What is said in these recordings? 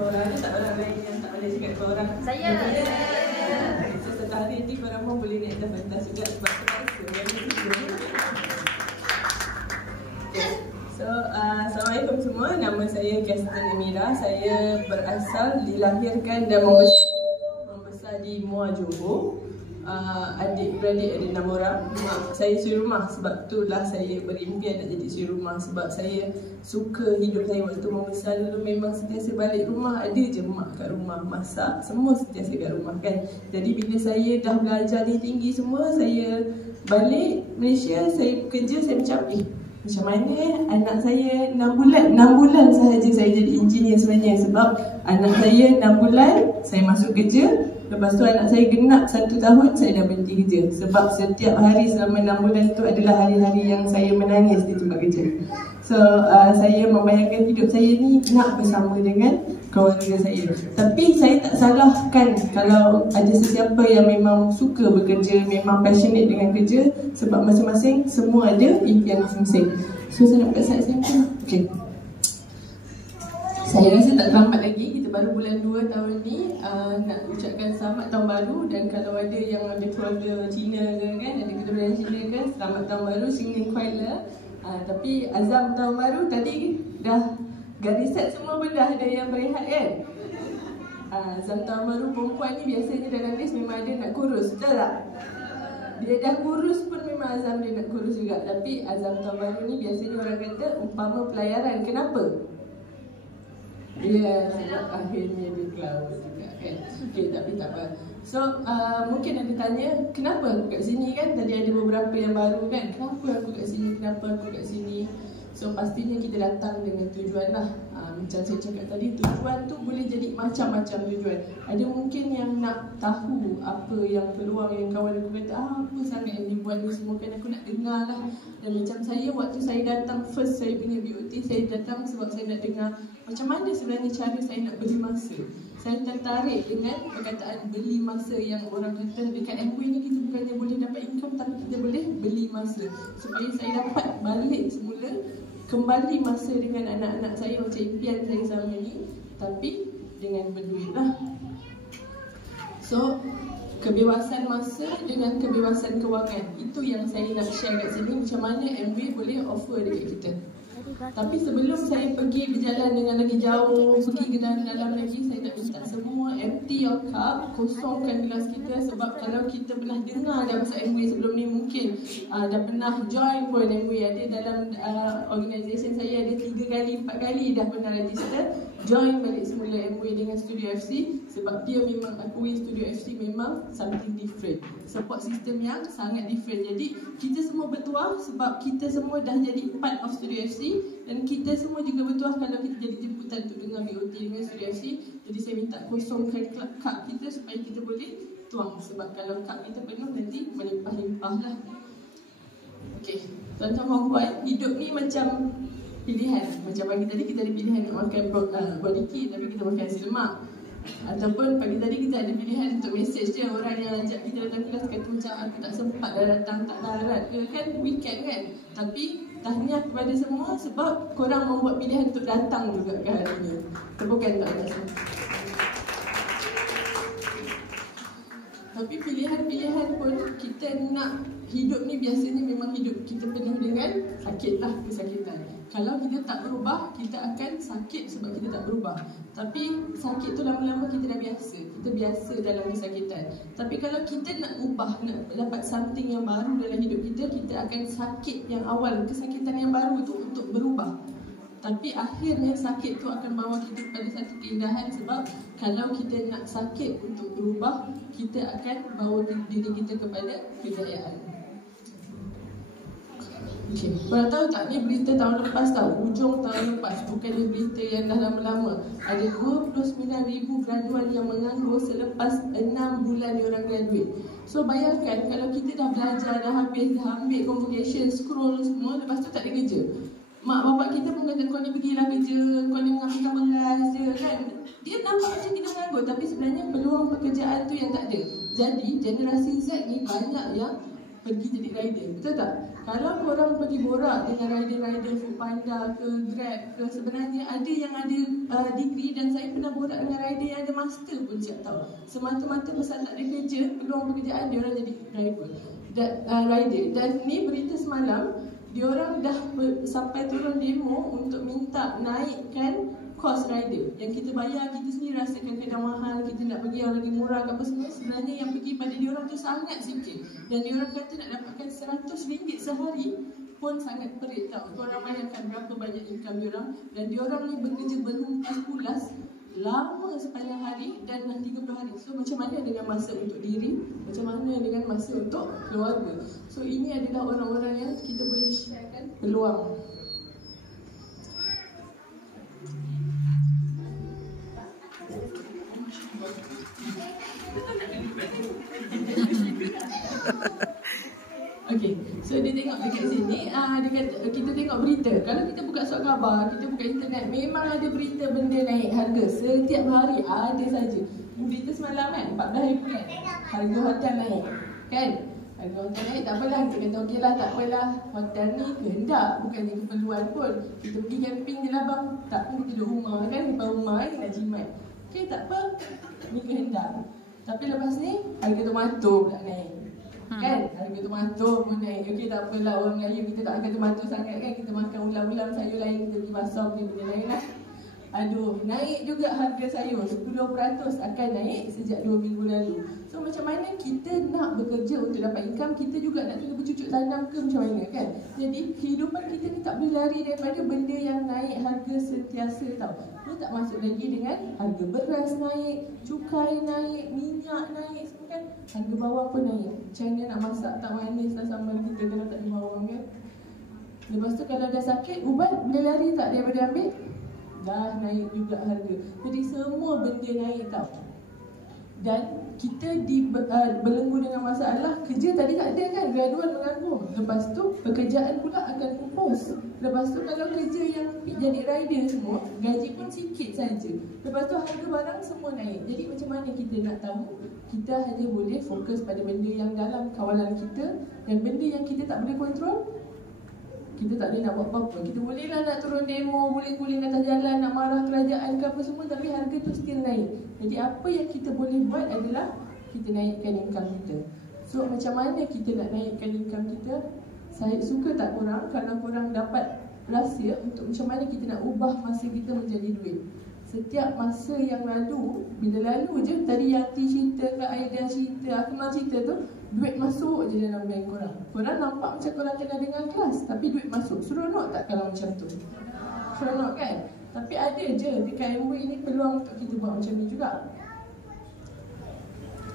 korang ni tak orang lain yang tak boleh cakap korang. Saya. So setiap hari ni korang pun boleh naik atas pentas juga sebab So, Assalamualaikum semua. Nama saya Gaston Amira. Saya berasal, dilahirkan dan membesar di Muar Johor. Adik-beradik ada 6 orang. Mak saya suri rumah, sebab itulah saya berimpian nak jadi suri rumah. Sebab saya suka hidup saya waktu membesar dulu memang sentiasa balik rumah. Ada je mak kat rumah, masak, semua sentiasa kat rumah kan. Jadi bila saya dah belajar ni tinggi semua, saya balik Malaysia, saya kerja, saya macam macam mana anak saya 6 bulan sahaja saya jadi engineer sebenarnya. Sebab anak saya 6 bulan saya masuk kerja, lepas tu anak saya genap 1 tahun saya dah berhenti kerja. Sebab setiap hari selama 6 bulan itu adalah hari-hari yang saya menangis di tempat kerja. So saya membayangkan hidup saya ni nak bersama dengan keluarga saya. Tapi saya tak salahkan kalau ada sesiapa yang memang suka bekerja, memang passionate dengan kerja. Sebab masing-masing semua ada impian masing-masing. So saya nak buka slide saya pun. Okay. Saya rasa tak terlambat lagi. Kita baru bulan 2 tahun ni nak ucapkan selamat tahun baru. Dan kalau ada yang ada keluarga Cina ke kan, ada keturunan Cina ke, selamat tahun baru, Singing Kuai Le. Tapi azam tahun baru tadi dah garis set semua pun dah ada yang berehat kan. Azam tahun baru perempuan ni biasanya dalam list memang ada nak kurus, betul tak? Dia dah kurus pun memang azam dia nak kurus juga. Tapi azam tahun baru ni biasanya orang kata umpama pelayaran. Kenapa? Ya, sebab akhirnya dia keluar juga kan. Okay, tapi tak apa. So, mungkin ada tanya, kenapa aku kat sini kan? Tadi ada beberapa yang baru kan. Kenapa aku kat sini? Kenapa aku kat sini? So, pastinya kita datang dengan tujuan lah. Macam saya cakap tadi, tujuan tu boleh jadi macam-macam tujuan. Ada mungkin yang nak tahu apa yang peluang yang kawan aku kata, apa sangat yang dibuat ni semua kan, aku nak dengar lah. Dan macam saya, waktu saya datang first saya punya BOT, saya datang sebab saya nak dengar macam mana sebenarnya cara saya nak beli masa. Saya tertarik dengan perkataan beli masa yang orang kata dekat MW ni kita bukannya boleh dapat income, tapi kita boleh beli masa. Supaya saya dapat balik semula, kembali masa dengan anak-anak saya macam impian saya selama ni, tapi dengan berduit lah. So, kebebasan masa dengan kebebasan kewangan, itu yang saya nak share kat sini. Macam mana MW boleh offer dekat kita. Tapi sebelum saya pergi berjalan dengan lagi jauh, pergi ke dalam lagi, saya nak minta semua empty your cup, kosongkan gelas kita. Sebab kalau kita pernah dengar dah pasal MW sebelum ni, mungkin dah pernah join pun MW. Ada dalam organisation saya ada 3 kali, 4 kali dah pernah register. Join balik semula MW dengan Studio FC. Sebab dia memang akui Studio FC memang something different. Support system yang sangat different. Jadi kita semua bertuah sebab kita semua dah jadi part of Studio FC. Dan kita semua juga bertuah kalau kita jadi jemputan untuk dengar BOT dengan Studio FC. Jadi saya minta kosongkan cup kita supaya kita boleh tuang. Sebab kalau cup kita penuh nanti melimpah-limpah lah. Okay, tuan-tuan puan, hidup ni macam pilihan. Macam pagi tadi kita ada pilihan nak makan body kit, tapi kita makan nasi lemak. Ataupun pagi tadi kita ada pilihan untuk mesej je orang yang ajak kita datang kelas, kata macam aku tak sempat dah datang, tak darat ke kan, weekend kan. Tapi tahniah kepada semua sebab korang membuat pilihan untuk datang juga ke hari ni. Tepukan tak rasa. Tapi pilihan-pilihan pun kita nak hidup ni biasanya memang hidup kita penuh dengan sakit lah, kesakitan. Kalau kita tak berubah, kita akan sakit sebab kita tak berubah. Tapi sakit tu lama-lama kita dah biasa. Kita biasa dalam kesakitan. Tapi kalau kita nak ubah, nak dapat something yang baru dalam hidup kita, kita akan sakit yang awal, kesakitan yang baru tu untuk berubah. Tapi akhirnya sakit tu akan bawa kita pada satu keindahan. Sebab kalau kita nak sakit untuk berubah, kita akan bawa diri kita kepada kejayaan. Okay. Korang tahu tak, ni berita tahun lepas tau, hujung tahun lepas, bukan ni berita yang dah lama-lama. Ada 29,000 graduan yang menganggur selepas 6 bulan diorang graduate. So bayangkan kalau kita dah belajar, dah habis, dah ambil convocation, scroll semua, lepas tu tak ada kerja. Mak bapak kita pun kata kau ni pergilah kerja, kau ni mengambilkan beras je kan. Dia nampak macam kita menganggur, tapi sebenarnya peluang pekerjaan tu yang tak ada. Jadi generasi Z ni banyak yang pergi jadi rider, betul tak? Kalau korang pergi borak dengan rider-rider Foodpanda ke Grab ke, sebenarnya ada yang ada degree, dan saya pernah borak dengan rider yang ada master pun siap tahu. Semata-mata pasal tak ada kerja, peluang pekerjaan, dia orang jadi driver dan rider. Dan ni berita semalam, dia orang dah sampai turun demo untuk minta naikkan kos rider. Yang kita bayar, kita sendiri rasakan kadang mahal, kita nak pergi yang lagi murah ke apa semua, sebenarnya yang pergi pada dia orang tu sangat sikit. Dan dia orang kata nak dapatkan RM100 sehari pun sangat perit tau. Korang bayangkan berapa banyak income dia orang. Dan dia orang ni bekerja berhumpas pulas lama sepanjang hari dan dah 30 hari. So macam mana dengan masa untuk diri, macam mana dengan masa untuk keluarga. So ini adalah orang-orang yang kita boleh sharekan peluang. Okay, so dia tengok dekat sini, kita tengok berita. Kalau kita buka surat khabar, kita buka internet, memang ada berita benda naik harga. Setiap hari ada saja. Berita semalam kan, 14 April, harga hotel naik. Kan? Harga hotel naik, tak apalah. Kita kata okey lah, tak apalah. Hotel ni kehendak, bukannya keperluan pun. Kita pergi camping je lah bang. Tak pun kita duduk rumah kan, depan rumah kan, nak jimat. Okay, tak apa. Ni kehendak. Tapi lepas ni, harga tomato pula naik. Kan? Harga tomato pun naik. Okey, tak apalah, orang Melayu kita tak makan tomato sangat kan. Kita makan ulam-ulam sayur lain, kita pergi basah, pergi benda lain lah. Aduh, naik juga harga sayur. 10% akan naik sejak 2 minggu lalu. So macam mana kita nak bekerja untuk dapat income, kita juga nak kena bercucuk tanam ke macam mana kan. Jadi kehidupan kita ni tak boleh lari daripada benda yang naik harga sentiasa tau. Ni tak masuk lagi dengan harga beras naik, cukai naik, minyak naik, semua kan. Harga bawang pun naik. Macam mana nak masak tak manis lah sambal kita kalau tak ada bawang kan. Lepas tu kalau dah sakit, ubat boleh lari tak daripada ambil? Dah naik juga harga. Jadi semua benda naik tau. Dan kita belenggu dengan masalah kerja tadi tak ada kan, graduan menganggur. Lepas tu pekerjaan pula akan pupus. Lepas tu kalau kerja yang jadi rider semua, gaji pun sikit saja. Lepas tu harga barang semua naik. Jadi macam mana kita nak tahu? Kita hanya boleh fokus pada benda yang dalam kawalan kita. Dan benda yang kita tak boleh kontrol, kita tak boleh nak buat apa-apa. Kita bolehlah nak turun demo, boleh guling atas jalan, nak marah kerajaan ke apa semua, tapi harga tu still naik. Jadi apa yang kita boleh buat adalah kita naikkan income kita. So macam mana kita nak naikkan income kita? Saya suka tak korang kalau korang dapat rahsia untuk macam mana kita nak ubah masa kita menjadi duit. Setiap masa yang lalu, bila lalu je, tadi Yati cerita, Kak Aida cerita, Akmal cerita tu, duit masuk je dalam bank korang. Korang nampak macam korang tengah dengar kelas, tapi duit masuk. Seronok tak kalau macam tu? Seronok kan? Tapi ada je dekat MW ni peluang untuk kita buat macam ni juga.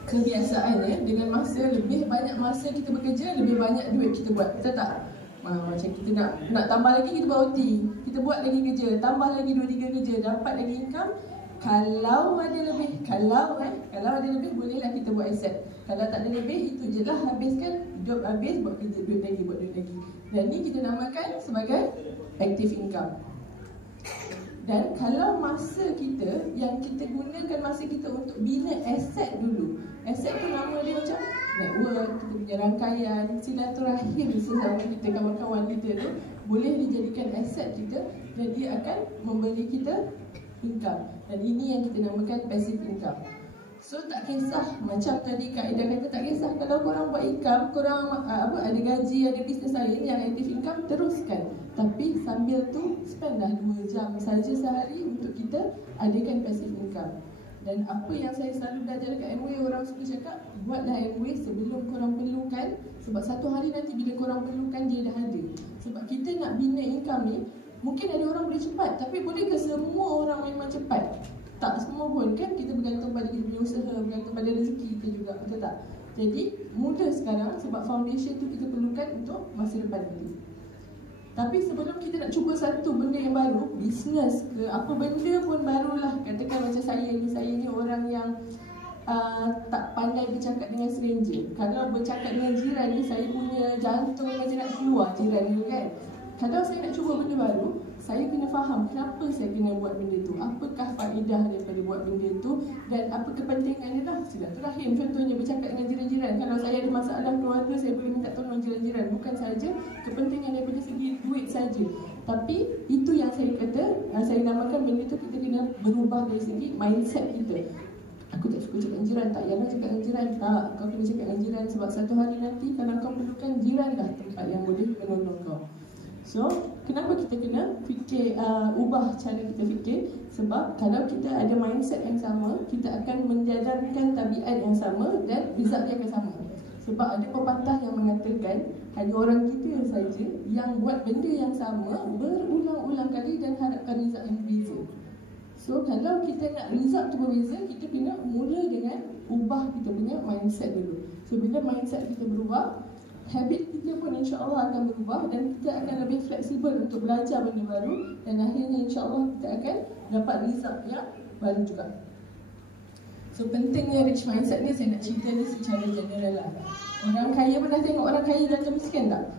Kebiasaannya dengan masa, lebih banyak masa kita bekerja, lebih banyak duit kita buat. Betul tak? Macam kita nak tambah lagi, kita buat OT, kita buat lagi kerja, tambah lagi 2-3 kerja, dapat lagi income. Kalau ada lebih, kalau ada lebih, bolehlah kita buat aset. Kalau tak ada lebih, itu je lah, habiskan, hidup habis, buat kerja, duit lagi. Dan ni kita namakan sebagai active income. Dan kalau masa kita, yang kita gunakan masa kita untuk bina aset dulu. Aset tu nama dia macam network, kita punya rangkaian, silaturahim sesama kita, kawan-kawan kita tu boleh dijadikan aset kita dan dia akan memberi kita income. Dan ini yang kita namakan passive income. So tak kisah, macam tadi Kak Ida kata, tak kisah kalau korang buat income, korang ada gaji, ada bisnes lain yang active income, teruskan. Tapi sambil tu spend dah 2 jam saja sehari untuk kita adakan passive income. Dan apa yang saya selalu belajar dekat MW, orang suka cakap, buatlah MW sebelum korang perlukan. Sebab satu hari nanti bila korang perlukan, dia dah ada. Sebab kita nak bina income ni, mungkin ada orang boleh cepat, tapi boleh ke semua orang memang cepat? Tak semua pun kan, kita bergantung pada kita punya usaha, bergantung pada rezeki kita juga, betul tak? Jadi mudah sekarang sebab foundation tu kita perlukan untuk masa depan kita. Tapi sebelum kita nak cuba satu benda yang baru, bisnes ke apa benda pun barulah, katakan macam saya ni orang yang tak pandai bercakap dengan stranger. Kalau bercakap dengan jiran ni, saya punya jantung macam nak keluar jiran ni kan. Kalau saya nak cuba benda baru, saya kena faham kenapa saya kena buat benda tu, apakah faedah daripada buat benda tu, dan apa kepentingan dia lah. Silaturahim contohnya, bercakap dengan jiran-jiran. Kalau saya ada masalah keluarga, saya boleh minta tolong jiran-jiran, bukan saja kepentingan daripada segi duit saja. Tapi itu yang saya kata, saya namakan benda tu kita kena berubah dari segi mindset kita. Aku tak suka cakap dengan jiran, tak payahlah cakap dengan jiran. Tak, kau kena cakap dengan jiran sebab satu hari nanti kalau kau perlukan, jiran lah tempat yang boleh menolong kau. So, kenapa kita kena fikir, ubah cara kita fikir? Sebab kalau kita ada mindset yang sama, kita akan menjalankan tabiat yang sama dan result dia akan sama. Sebab ada pepatah yang mengatakan hanya orang kita saja yang buat benda yang sama berulang-ulang kali dan harapkan result yang berbeza. So, kalau kita nak result tu berbeza, kita kena mula dengan ubah kita punya mindset dulu. So, bila mindset kita berubah, habit kita pun insya-Allah akan berubah dan kita akan lebih fleksibel untuk belajar benda baru, dan akhirnya insya-Allah kita akan dapat result yang baru juga. So, pentingnya rich mindset ni saya nak cerita ni secara general lah. Orang kaya pernah tengok orang kaya jatuh miskin tak?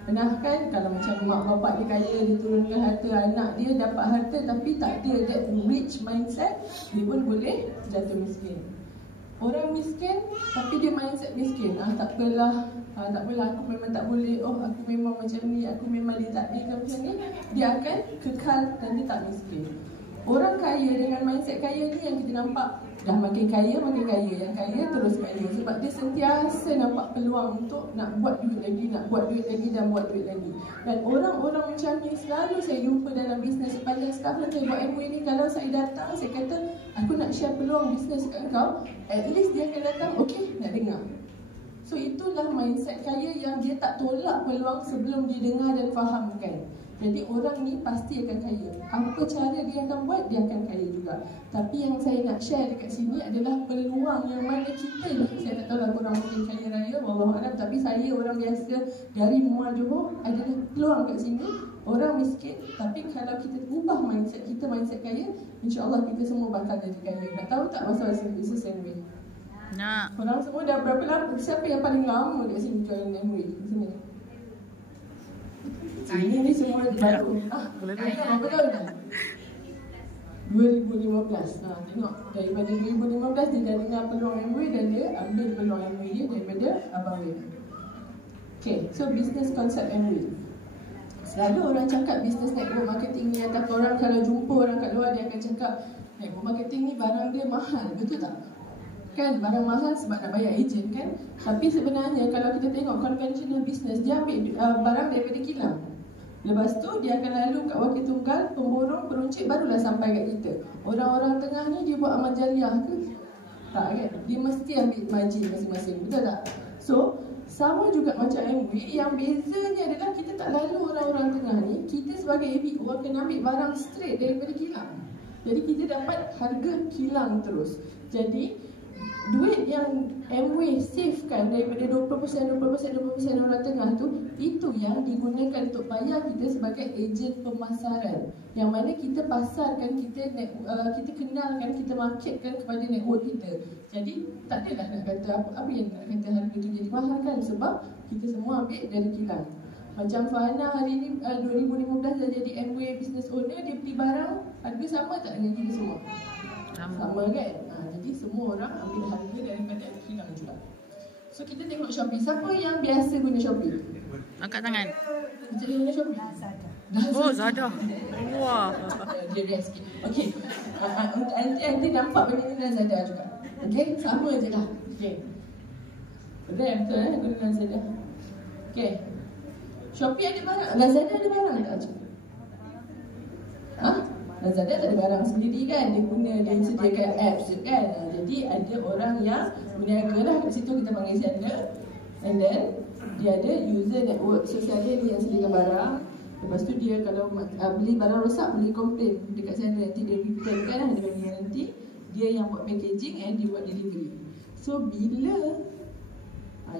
Pernah kan? Kalau macam mak bapak dia kaya, dia turunkan harta anak dia, dapat harta tapi tak ada that rich mindset, dia pun boleh jatuh miskin. Orang miskin tapi dia mindset miskin, tak apalah, aku memang tak boleh, aku memang macam ni, aku memang ditakdirkan macam ni, dia akan kekal dan dia tak miskin. Orang kaya dengan mindset kaya ni yang kita nampak dah makin kaya, yang kaya terus kaya. Sebab dia sentiasa nampak peluang untuk nak buat duit lagi, dan buat duit lagi. Dan orang-orang macam ni selalu saya jumpa dalam bisnes. Sepanjang setahun saya buat MWay ni, kalau saya datang, saya kata aku nak share peluang bisnes kat kau, at least dia akan datang, okey, nak dengar. So itulah mindset kaya yang dia tak tolak peluang sebelum dia dengar dan fahamkan. Jadi orang ni pasti akan kaya. Apa cara dia akan buat, dia akan kaya juga. Tapi yang saya nak share dekat sini adalah peluang yang mana kita ni, saya tak tahu lah korang mungkin kaya raya, wallahualam, tapi saya orang biasa dari Muar Johor, ada peluang kat sini. Orang miskin, tapi kalau kita ubah mindset kita, mindset kaya, insya-Allah kita semua bakal jadi kaya. Nak tahu tak pasal bisnes MWay? Nak. Korang semua dah berapa lama? Siapa yang paling lama kat sini jual MWay? Di sini. Ini semua baru. Berapa tahun dah? 2015. Tengok, daripada 2015 dia dah dengar peluang MWay dan dia ambil peluang MWay dia daripada Abang dia. Okay, so business concept MWay. Selalu orang cakap business network marketing ni, atau orang kalau jumpa orang kat luar, dia akan cakap network marketing ni barang dia mahal, betul tak? Kan barang mahal sebab nak bayar ejen kan. Tapi sebenarnya kalau kita tengok conventional business, dia ambil barang daripada kilang. Lepas tu dia akan lalu kat wakil tunggal, pemborong, peruncit, barulah sampai kat kita. Orang-orang tengah ni dia buat amal jariah ke? Tak kan? Dia mesti ambil margin masing-masing, betul tak? So, sama juga macam MWay, yang bezanya adalah kita tak lalu orang-orang tengah ni. Kita sebagai ABO akan ambil barang straight daripada kilang. Jadi kita dapat harga kilang terus. Jadi duit yang MWay savekan daripada 20% orang tengah tu, itu yang digunakan untuk bayar kita sebagai ejen pemasaran. Yang mana kita pasarkan, kita kenalkan, kita marketkan kepada network kita. Jadi tak adalah nak kata apa yang nak kata harga tu jadi mahal kan, sebab kita semua ambil dari kilang. Macam Fahana hari ni 2015 dah jadi MWay business owner, dia beli barang harga sama tak dengan kita semua? Sama kan? Jadi semua orang ambil harga daripada kilang juga. So kita tengok Shopee. Siapa yang biasa guna Shopee? Angkat tangan. Kita guna Shopee? Oh, Zada. Wah. Dia rest sikit. Okay. Nanti nampak benda ni dengan Zada juga. Okay, sama je lah. Okay. Betul guna Zada. Okay. Shopee ada barang. Lazada ada barang tak cik? Lazada tak ada barang sendiri kan, dia sediakan apps je kan. Jadi ada orang yang berniaga lah kat situ, kita panggil seller. And then dia ada user network. So seller ni yang sediakan barang. Lepas tu dia kalau beli barang rosak, boleh komplain dekat seller. Nanti dia return kan, dia bagi garanti. Dia yang buat packaging and dia buat delivery. So bila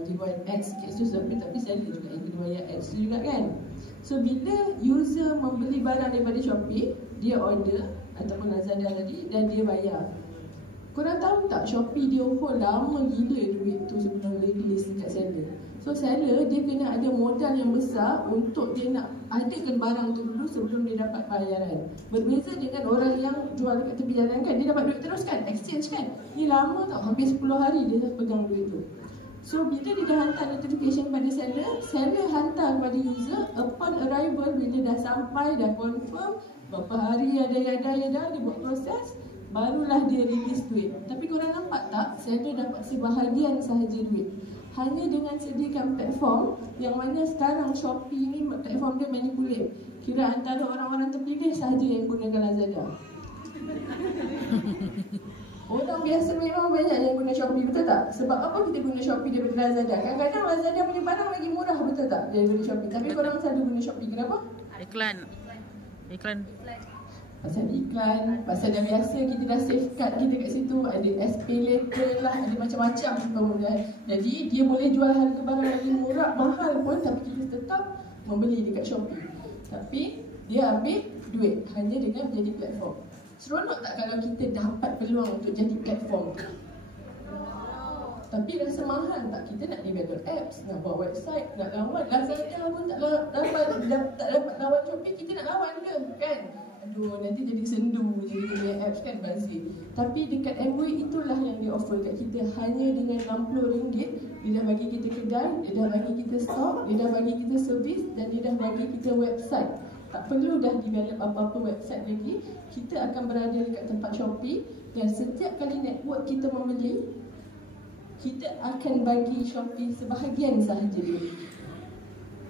dia buat ads sikit tu, tapi seller juga yang kena bayar ads tu juga kan. So bila user membeli barang daripada Shopee, dia order ataupun Lazada tadi dan dia bayar. Korang tahu tak Shopee dia hold lama gila duit tu sebelum release dekat seller. So seller dia kena ada modal yang besar untuk dia nak adakan barang tu dulu sebelum dia dapat bayaran. Berbeza dengan orang yang jual dekat tepi jalan kan, dia dapat duit terus kan, exchange kan. Ni lama tau, hampir 10 hari dia dah pegang duit tu. So bila dia dah hantar notification kepada seller, seller hantar kepada user. Upon arrival, bila dah sampai, dah confirm berapa hari ada dia buat proses, barulah dia release duit. Tapi korang nampak tak, seller dapat sebahagian sahaja duit. Hanya dengan sediakan platform yang mana sekarang Shopee ni platform dia manipulate. Kira antara orang-orang terpilih sahaja yang gunakan Lazada. Orang biasa memang banyak yang guna Shopee, betul tak? Sebab apa kita guna Shopee daripada Lazada? Kadang-kadang Lazada punya barang lagi murah, betul tak? Daripada Shopee. Tapi korang selalu guna Shopee, kenapa? Iklan. Pasal iklan, pasal dah biasa kita dah safeguard kita kat situ. Ada SPayLater lah, ada macam-macam kemudian. Jadi dia boleh jual harga barang lagi murah, mahal pun, tapi kita tetap membeli dekat Shopee. Tapi dia ambil duit hanya dengan menjadi platform. Seronok tak kalau kita dapat peluang untuk jadi platform tu? Tapi rasa mahal tak? Kita nak develop apps, nak buat website, nak lawan Lazada pun tak dapat lawan Shopee, kita nak lawan ke kan? Aduh, nanti jadi sendu jadi punya apps kan, bazir. Tapi dekat Amway itulah yang dia offer kat kita. Hanya dengan RM60, dia dah bagi kita kedai, dia dah bagi kita stok, dia dah bagi kita servis, dan dia dah bagi kita website. Tak perlu dah develop apa-apa website lagi. Kita akan berada dekat tempat Shopee, dan setiap kali network kita membeli, kita akan bagi Shopee sebahagian sahaja duit.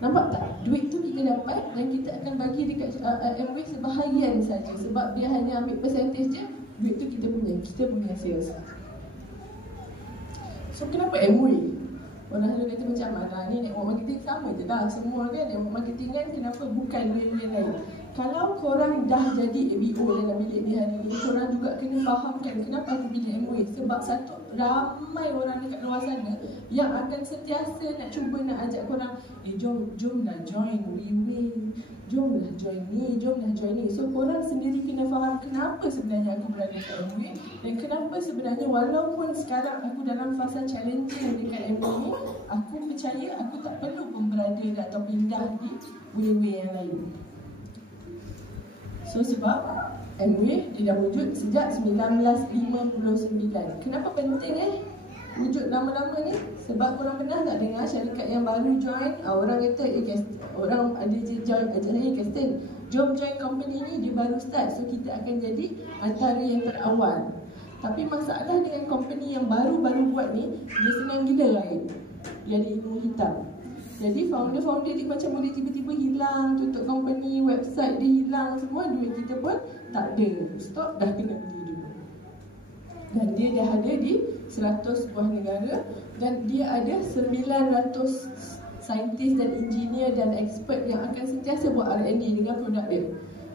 Nampak tak? Duit tu kita dapat dan kita akan bagi dekat Amway sebahagian saja. Sebab dia hanya ambil percentage je, duit tu kita punya sales. So kenapa Amway? Orang lalu kata macam mana, ni network marketing sama je lah. Semua kan network marketing kan, kenapa bukan way-way lain? Kalau korang dah jadi ABO dalam bilik ni hari ni, korang juga kena fahamkan kenapa aku pilih Amway. Sebab satu, ramai orang dekat luar sana yang akan sentiasa nak cuba nak ajak korang, jomlah join WeWay, jomlah join ni, jomlah join ni. So korang sendiri kena faham kenapa sebenarnya aku berada dekat Amway, dan kenapa sebenarnya walaupun sekarang aku dalam fasa challenging dekat Amway ni, aku percaya aku tak perlu pun berada atau pindah di WeWay yang lain. So sebab Amway dia dah wujud sejak 1959. Kenapa penting wujud lama-lama ni? Sebab korang pernah tak dengar syarikat yang baru join, orang kata orang ada je join Kastin, jom join company ni, dia baru start, so kita akan jadi antara yang terawal. Tapi masalah dengan company yang baru-baru buat ni, dia senang gila lain. Dia ada ilmu hitam. Jadi founder-founder dia macam boleh tiba-tiba hilang, tutup company, website dia hilang, semua duit kita pun tak ada. Stop, dah kena beli dulu. Dan dia dah ada di 100 buah negara, dan dia ada 900 saintis dan engineer dan expert yang akan sentiasa buat R&D dengan produk dia.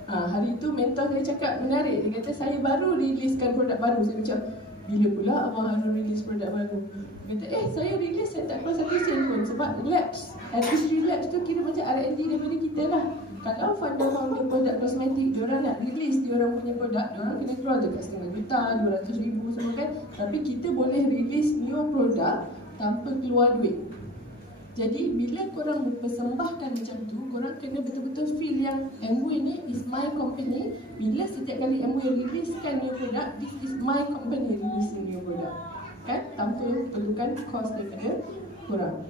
Hari tu mentor saya cakap menarik. Dia kata saya baru riliskan produk baru. Saya macam, bila pula Abang Harun release produk baru? Dia kata, saya release, saya tak keluar satu sen pun. Sebab labs, industry labs tu kira macam R&D daripada kita lah. Kalau founder produk kosmetik, diorang nak release diorang punya produk, diorang kena keluar dekat setengah juta, 200,000 semua kan. Tapi kita boleh release new produk tanpa keluar duit. Jadi bila korang mempersembahkan macam tu, korang kena betul-betul feel yang Amway ni is my company. Bila setiap kali Amway releasekan new product, this is my company releasing new product, kan? Tanpa perlukan cost daripada korang.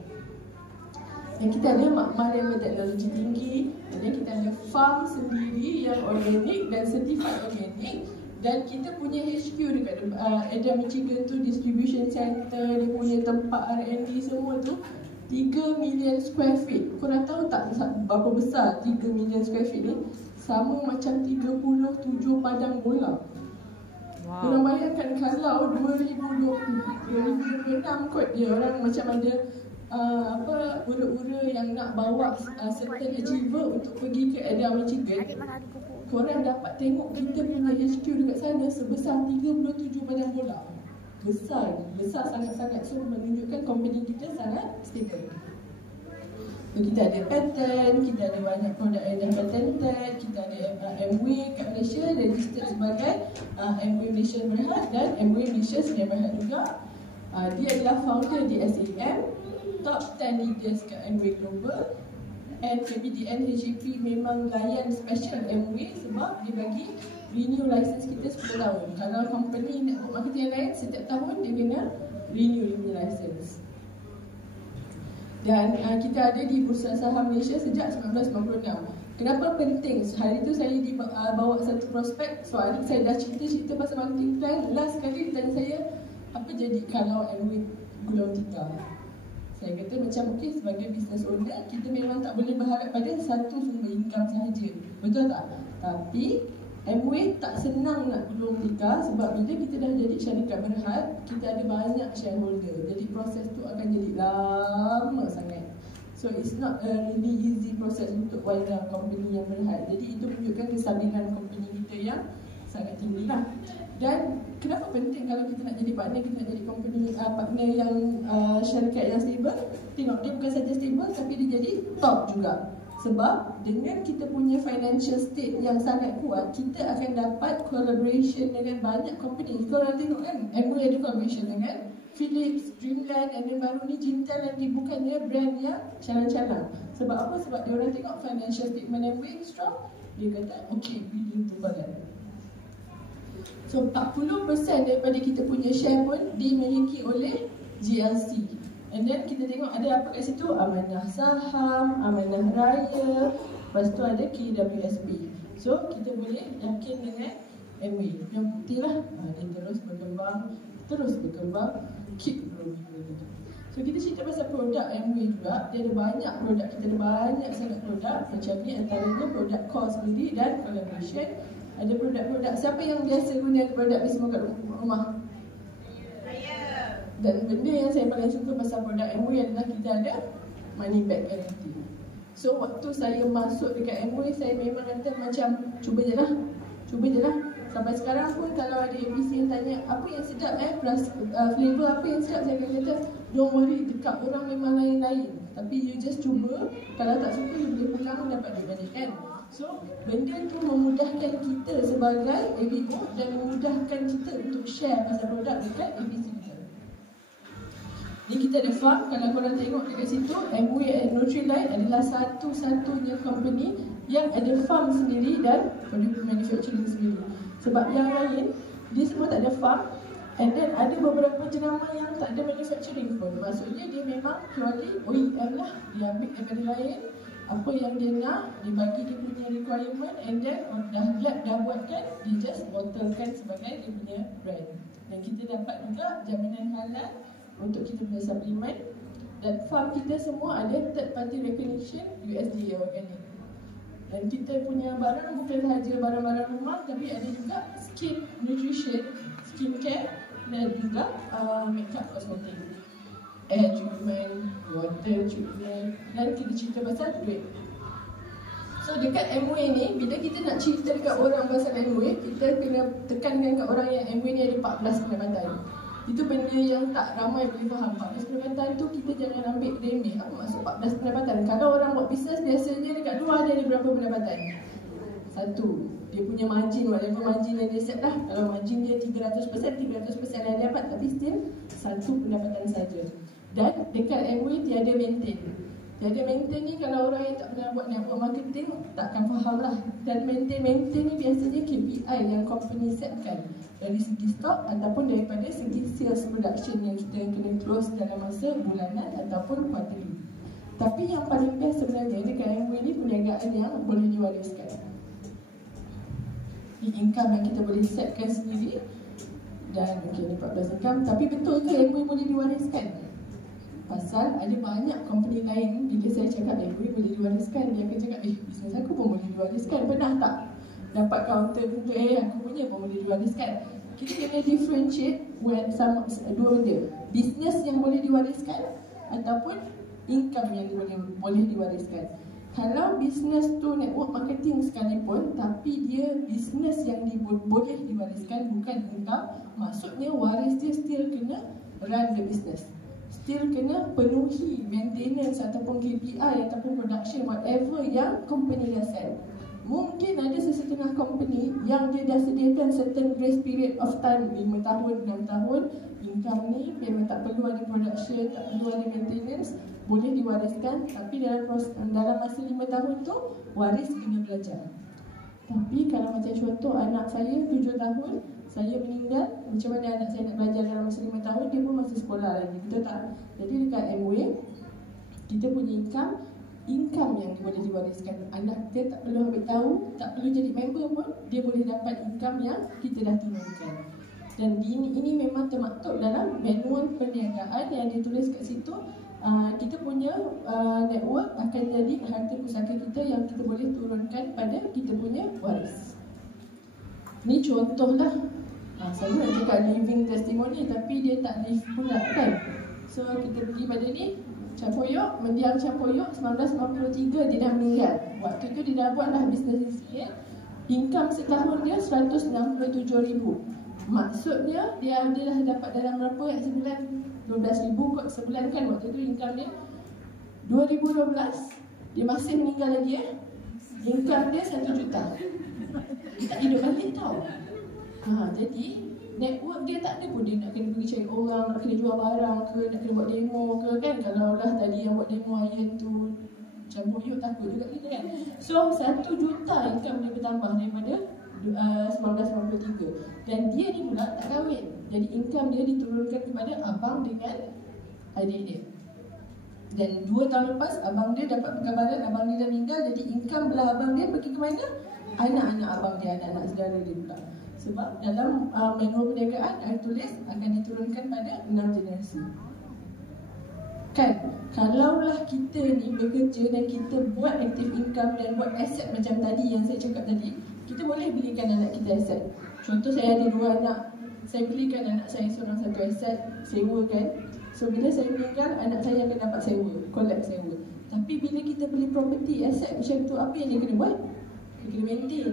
Dan kita ada makmal yang berteknologi tinggi, dan kita ada farm sendiri yang organik dan certified organik. Dan kita punya HQ dekat Adam Michigan tu, distribution center, dia punya tempat R&D semua tu 3 million square feet. Korang tahu tak berapa besar 3 million square feet ni? Sama macam 37 padang bola. Wow. Korang bayangkan kalau 2026 kot dia orang macam ada ura-ura yang nak bawa certain achiever untuk pergi ke Adam Michigan. Korang dapat tengok kita punya HQ dekat sana sebesar 37 padang bola. Besar sangat-sangat. So menunjukkan company kita sangat stable. So, kita ada patent, kita ada banyak produk yang dah patented, kita ada Amway kat Malaysia registered sebagai Amway Malaysia Berhad dan Amway Malaysia Sdn Berhad juga. Dia adalah founder di SAM, top 10 leaders kat Amway Global, and KPDN HEP memang layan special MOA sebab dia bagi renew license kita 10 tahun. Kalau company network marketing lain, setiap tahun dia kena renew dia punya license. Dan kita ada di Bursa Saham Malaysia sejak 1996. Kenapa penting? Hari tu saya bawa satu prospek, so adik saya dah cerita pasal marketing plan. Last kali dia tanya saya, apa jadi kalau MOA gulung tikar? Saya kata macam okey, sebagai business owner, kita memang tak boleh berharap pada satu sumber income sahaja. Betul tak? Tapi MOA tak senang nak gulung tikar sebab bila kita dah jadi syarikat berhad, kita ada banyak shareholder. Jadi proses tu akan jadi lama sangat. So it's not a really easy process untuk wind down company yang berhad. Jadi itu menunjukkan kestabilan company kita yang sangat tinggi lah. Dan kenapa penting kalau kita nak jadi partner, kita nak jadi company partner yang syarikat yang stable? Tengok, dia bukan saja stable tapi dia jadi top juga. Sebab dengan kita punya financial state yang sangat kuat, kita akan dapat collaboration dengan banyak company. Kalau tengok kan, MOA ada collaboration dengan Philips, Dreamland, and then baru ni Jintel lagi, bukannya brand yang calang-calang. Sebab apa? Sebab dia orang tengok financial statement MOA strong, dia kata okay, willing to collab. So 40% daripada kita punya share pun dimiliki oleh GLC. And then kita tengok ada apa kat situ? Amanah Saham, Amanah Raya, lepas tu ada KWSP. So kita boleh yakin dengan MOA. Yang buktilah dia terus berkembang, keep growing. So kita cerita pasal produk MOA juga. Dia ada banyak produk, kita ada banyak sangat produk. Macam ni antaranya produk core sendiri dan collaboration. Ada produk-produk, siapa yang biasa guna produk ni semua kat rumah? Dan benda yang saya paling suka pasal produk MOA adalah kita ada money back guarantee. So waktu saya masuk dekat MOA, saya memang kata macam cuba je lah. Sampai sekarang pun kalau ada ABC yang tanya apa yang sedap plus flavor apa yang sedap, saya akan kata don't worry, dekat orang memang lain-lain. Tapi you just cuba, kalau tak suka you boleh pulang dapat duit balik kan. So benda tu memudahkan kita sebagai ABO dan memudahkan kita untuk share pasal produk dekat ABC kita. Ni kita ada farm, kalau korang tengok dekat situ, MOA and Nutrilite adalah satu-satunya company yang ada farm sendiri dan produk manufacturing sendiri. Sebab yang lain, dia semua tak ada farm, and then ada beberapa jenama yang tak ada manufacturing pun. Maksudnya dia memang purely OEM lah, dia ambil daripada lain apa yang dia nak, dia bagi dia punya requirement, and then lab dah buatkan, dia just bottlekan sebagai dia punya brand. Dan kita dapat juga jaminan halal untuk kita punya suplemen. Dan farm kita semua ada third party recognition USDA organic. Dan kita punya barang bukan sahaja barang-barang rumah, tapi ada juga skin nutrition, skincare, dan juga makeup kosmetik, air treatment, water treatment, dan kita cerita pasal duit. So dekat MOA ni, bila kita nak cerita dekat orang pasal MOA, kita kena tekankan kat orang yang MOA ni ada 14 pendapatan. Itu benda yang tak ramai boleh faham. 14 pendapatan tu kita jangan ambil remeh. Apa maksud 14 pendapatan? Kalau orang buat bisnes, biasanya dekat luar dia ada berapa pendapatan? Satu, dia punya margin, whatever margin yang dia set lah. Kalau margin dia 300% yang dia dapat, tapi still satu pendapatan saja. Dan dekat MOA tiada maintain. Tiada maintain ni kalau orang yang tak pernah buat network marketing takkan faham lah. Dan maintain ni biasanya KPI yang company setkan, dari segi stok ataupun daripada segi sales production yang kita kena close dalam masa bulanan ataupun quarterly. Tapi yang paling best sebenarnya dekat MOA ni perniagaan yang boleh diwariskan. Income yang kita boleh setkan sendiri. Dan okey ni 14 income. Tapi betul ke MOA boleh diwariskan? Pasal ada banyak company lain, bila saya cakap MOA boleh diwariskan, dia akan cakap bisnes aku pun boleh diwariskan. Pernah tak dapat counter untuk aku punya pun boleh diwariskan? Kita kena differentiate dua benda, bisnes yang boleh diwariskan ataupun income yang boleh diwariskan. Kalau bisnes tu network marketing sekalipun, tapi dia bisnes yang boleh diwariskan, bukan income, maksudnya waris dia still kena run the business, still kena penuhi maintenance ataupun KPI ataupun production, whatever yang company dah set. Mungkin ada sesetengah company yang dia dah sediakan certain grace period of time 5 tahun, 6 tahun. Income ni memang tak perlu ada production, tak perlu ada maintenance, boleh diwariskan. Tapi dalam masa 5 tahun tu, waris kena belajar. Tapi kalau macam contoh anak saya 7 tahun, saya meninggal, macam mana anak saya nak belajar dalam masa 5 tahun, dia pun masih sekolah lagi, betul tak? Jadi dekat MWay, kita punya income yang boleh diwariskan. Anak kita tak perlu ambil tahu, tak perlu jadi member pun, dia boleh dapat income yang kita dah turunkan. Dan ini memang termaktub dalam manual perniagaan yang ditulis kat situ. Kita punya network akan jadi harta pusaka kita yang kita boleh turunkan pada kita punya waris. Ni contohlah. Saya nak cakap living testimony tapi dia tak live pula kan. So kita pergi pada ni, Campoyok, mendiang Campoyok 1993 dia dah meninggal. Waktu tu dia dah buatlah bisnes sikit. Income setahun dia 167,000. Maksudnya dia dah dapat dalam berapa sebulan? 12,000 kot sebulan kan. Waktu tu income dia 2012 dia masih meninggal lagi income dia 1 juta. Dia tak hidup balik tau. Jadi network dia tak ada pun dia nak kena pergi cari orang, nak kena jual barang ke, nak kena buat demo ke kan. Kalau lah tadi yang buat demo Ayan tu Campoyok takut juga kita kan. So 1 juta income dia bertambah daripada 1993. Dan dia ni pula tak kahwin. Jadi income dia diturunkan kepada abang dengan adik dia. Dan 2 tahun lepas abang dia dapat perkabaran abang dia dah meninggal. Jadi income belah abang dia pergi ke mana? Anak-anak abang dia, anak-anak saudara dia pula. Sebab dalam manual perniagaan ada tulis akan diturunkan pada 6 generasi. Kan, kalaulah kita ni bekerja dan kita buat active income dan buat aset macam tadi yang saya cakap tadi, kita boleh belikan anak kita aset. Contoh saya ada 2 anak, saya belikan anak saya seorang 1 aset, sewa kan. So bila saya meninggal, anak saya akan dapat sewa, collect sewa. Tapi bila kita beli property aset macam tu, apa yang dia kena buat? Dia kena maintain,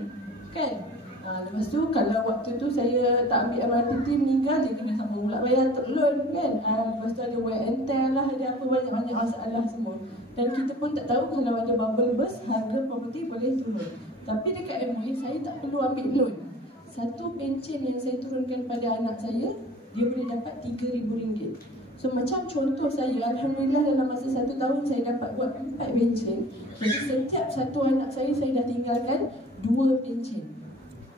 kan? Lepas tu kalau waktu tu saya tak ambil MRTT meninggal, dia kena sambung pula bayar loan kan. Lepas tu ada wear and tear lah, ada apa banyak-banyak masalah semua. Dan kita pun tak tahu kalau ada bubble burst, harga property boleh turun. Tapi dekat MWay saya tak perlu ambil loan. Satu pencen yang saya turunkan pada anak saya, dia boleh dapat RM3,000. So macam contoh saya, Alhamdulillah dalam masa 1 tahun saya dapat buat 4 pencen. Jadi setiap satu anak saya dah tinggalkan 2 pencen.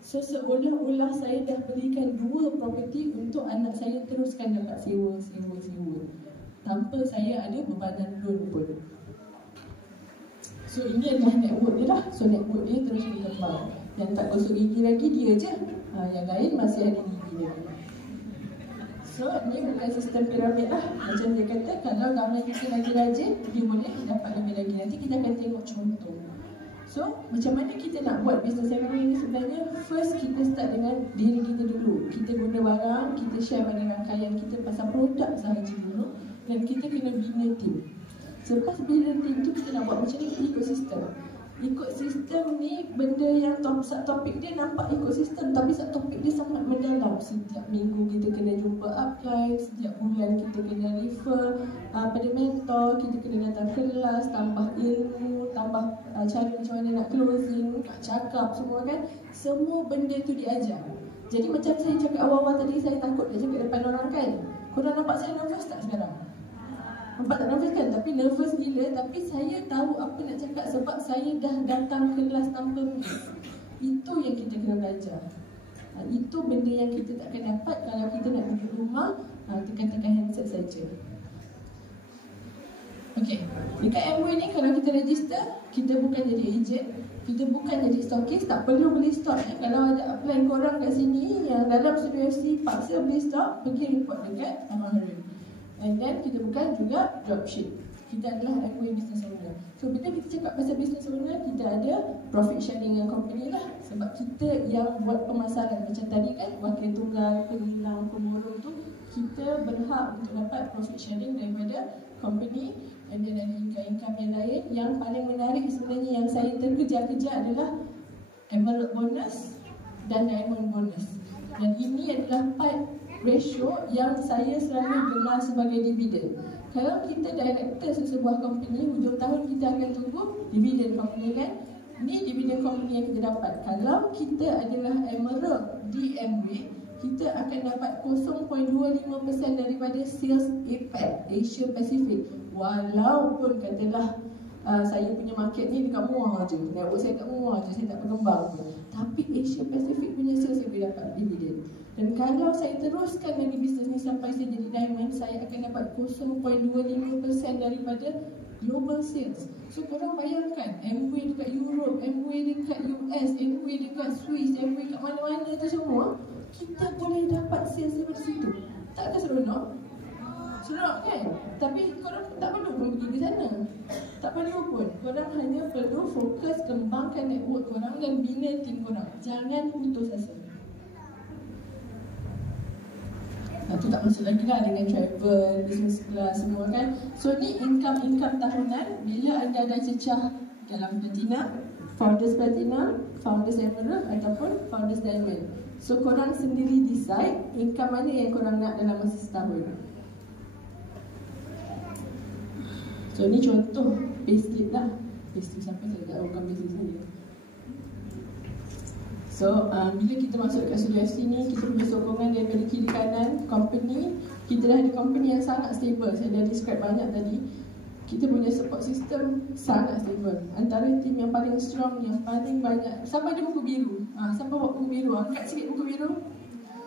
So seolah-olah saya dah belikan 2 property untuk anak saya teruskan dapat sewa. Tanpa saya ada bebanan loan pun. So ini adalah network dia lah. So network dia terus berkembang. Yang tak gosok gigi lagi dia je. Yang lain masih ada gigi dia. So ni bukan sistem piramid lah. Macam dia kata, kalau gambar kita lagi rajin, dia boleh dapat lebih lagi. Nanti kita akan tengok contoh. So, macam mana kita nak buat bisnes MWay ni sebenarnya? First, kita start dengan diri kita dulu. Kita guna barang, kita share pada rangkaian kita pasal produk sahaja dulu. Dan kita kena bina team. Selepas bina team tu, kita nak buat macam ni, ekosistem. Ekosistem ni benda yang topik dia nampak ekosistem, tapi topik dia sangat mendalam. Setiap minggu kita kena jumpa upline, setiap bulan kita kena refer pada mentor, kita kena datang kelas, tambah ilmu, tambah cara macam mana nak closing, nak cakap semua kan. Semua benda tu diajar. Jadi macam saya cakap awal-awal tadi, saya takut nak cakap depan orang kan. Korang nampak saya nervous tak sekarang? Nampak tak nervous kan? Tapi nervous gila. Tapi saya tahu apa nak cakap sebab saya dah datang kelas tanpa miss. Itu yang kita kena belajar. Itu benda yang kita tak akan dapat kalau kita nak duduk rumah tekan-tekan handset saja. Okey, dekat MWay ni kalau kita register, kita bukan jadi agent, kita bukan jadi stockist, tak perlu beli stok. Kalau ada upline korang kat sini yang dalam studio FC paksa beli stok, pergi report dekat Abang Harun. And then kita bukan juga dropship. Kita adalah MWay business owner. So bila kita cakap pasal business owner, kita ada profit sharing dengan company lah. Sebab kita yang buat pemasaran. Macam tadi kan, wakil tunggal, penghilang, pemurung tu, kita berhak untuk dapat profit sharing daripada company. And then ada income-income yang lain. Yang paling menarik sebenarnya yang saya terkejar-kejar adalah emerald bonus dan diamond bonus. Dan ini adalah part ratio yang saya selalu gelar sebagai dividen. Kalau kita director sesebuah company, hujung tahun kita akan tunggu dividen company kan. Ni dividen company yang kita dapat. Kalau kita adalah emerald di Amway, kita akan dapat 0.25% daripada sales APAC, Asia Pacific. Walaupun katalah saya punya market ni dekat Muar je, network saya kat Muar je, saya tak berkembang pun. Tapi Asia Pacific punya sales saya boleh dapat dividen. Dan kalau saya teruskan lagi bisnes ni sampai saya jadi diamond, saya akan dapat 0.25% daripada global sales. So korang bayangkan, Amway dekat Europe, Amway dekat US, Amway dekat Swiss, Amway kat mana-mana tu semua, kita boleh dapat sales daripada situ. Takkan seronok? Seronok kan? Tapi korang tak perlu pun pergi ke sana. Tak perlu pun. Korang hanya perlu fokus kembangkan network korang dan bina tim korang. Jangan putus asa. Itu tak masuk lagi lah dengan travel, business class semua kan. So ni income tahunan bila anda dah cecah dalam platinum, founders platinum, founders emerald ataupun founders diamond. So korang sendiri decide income mana yang korang nak dalam masa setahun. So ni contoh payslip lah. Payslip siapa saya tak tahu, bukan payslip saya. So, bila kita masuk kat Studio FC ni, kita punya sokongan daripada kiri kanan company. Kita dah ada company yang sangat stable. Saya dah describe banyak tadi. Kita punya support system sangat stable. Antara tim yang paling strong, yang paling banyak. Siapa ada buku biru? Siapa buat buku biru? Angkat sikit buku biru.